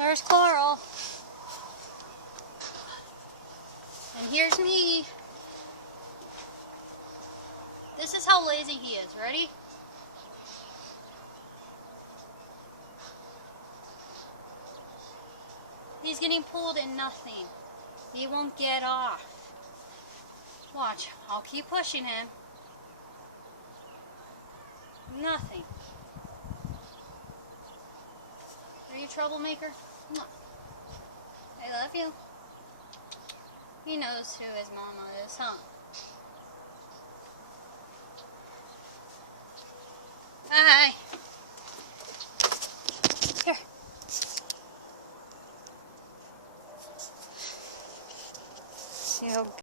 There's Carl. And here's me. This is how lazy he is. Ready? He's getting pulled in nothing. He won't get off. Watch. I'll keep pushing him. Nothing. Are you a troublemaker? No. I love you. He knows who his mama is, huh?